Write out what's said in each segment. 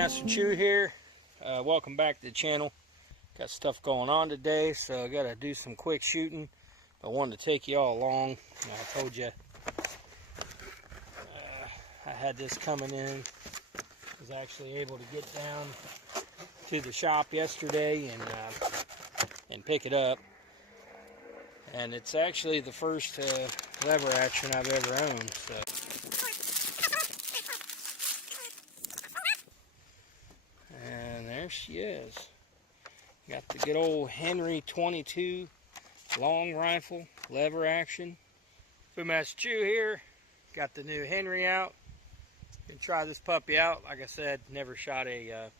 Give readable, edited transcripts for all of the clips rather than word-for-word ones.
Fumasterchu here. Welcome back to the channel. Got stuff going on today, so I gotta do some quick shooting. I wanted to take you all along. I told you I had this coming in. I was actually able to get down to the shop yesterday and pick it up. And it's actually the first lever action I've ever owned. So. And there she is. Got the good old Henry 22 long rifle, lever action. Fumasterchu here. Got the new Henry out. Gonna try this puppy out. Like I said, never shot a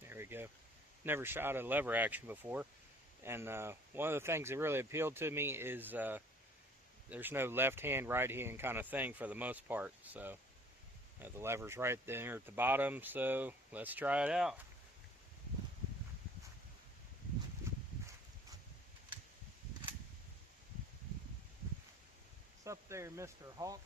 there we go. Never shot a lever action before. And one of the things that really appealed to me is there's no left hand, right hand kind of thing for the most part. So the lever's right there at the bottom, so let's try it out. What's up there, Mr. Hawk?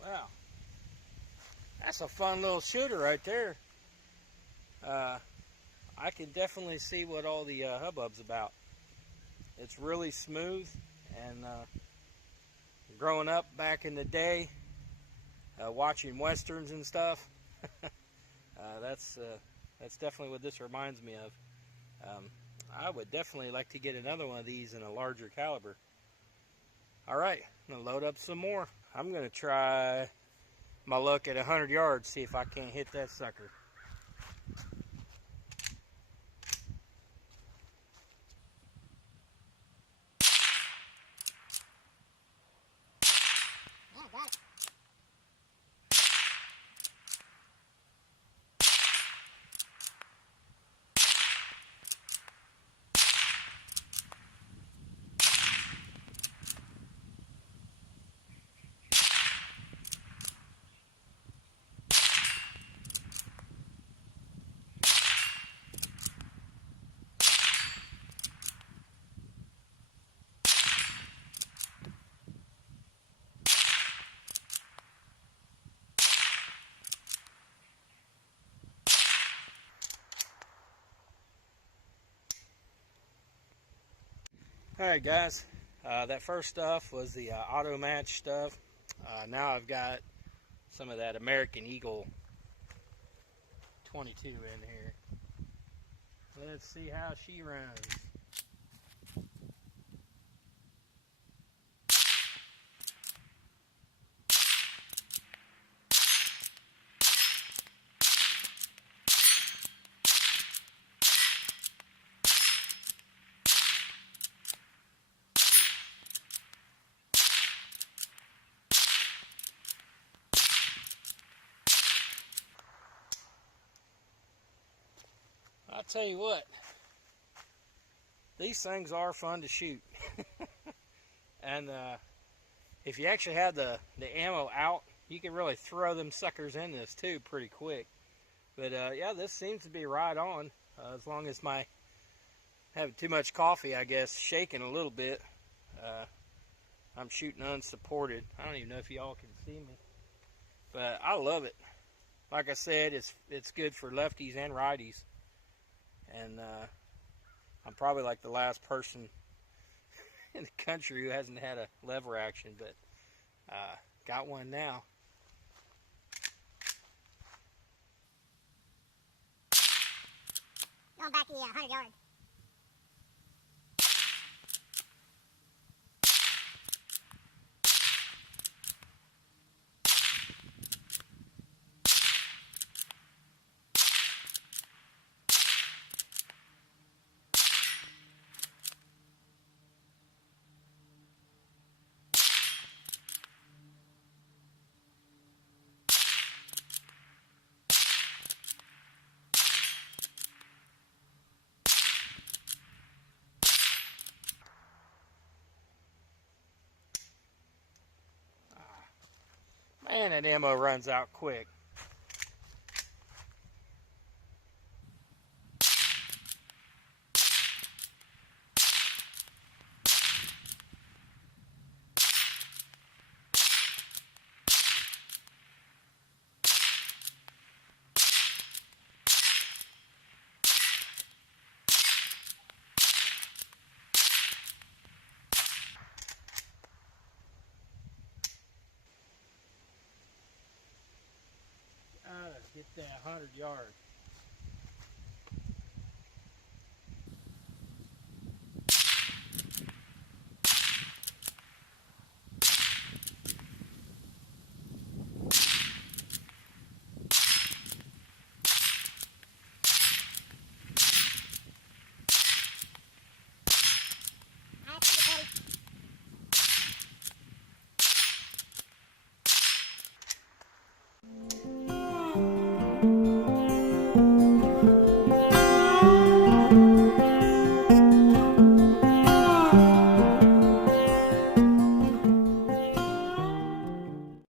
Wow, that's a fun little shooter right there. I can definitely see what all the hubbub's about. It's really smooth, and growing up back in the day, watching westerns and stuff, that's definitely what this reminds me of. I would definitely like to get another one of these in a larger caliber. Alright, I'm going to load up some more. I'm going to try my luck at 100 yards, see if I can't hit that sucker. Yeah, I got it. Alright guys, that first stuff was the auto match stuff. Now I've got some of that American Eagle 22 in here. Let's see how she runs. I'll tell you what, these things are fun to shoot. And if you actually have the ammo out, you can really throw them suckers in this too pretty quick. But yeah, this seems to be right on, as long as my having too much coffee, I guess, shaking a little bit. I'm shooting unsupported. I don't even know if y'all can see me, but I love it. Like I said, it's good for lefties and righties. And I'm probably like the last person in the country who hasn't had a lever action, but got one now. Going back to the 100 yards. And that ammo runs out quick. Let's get that 100 yards.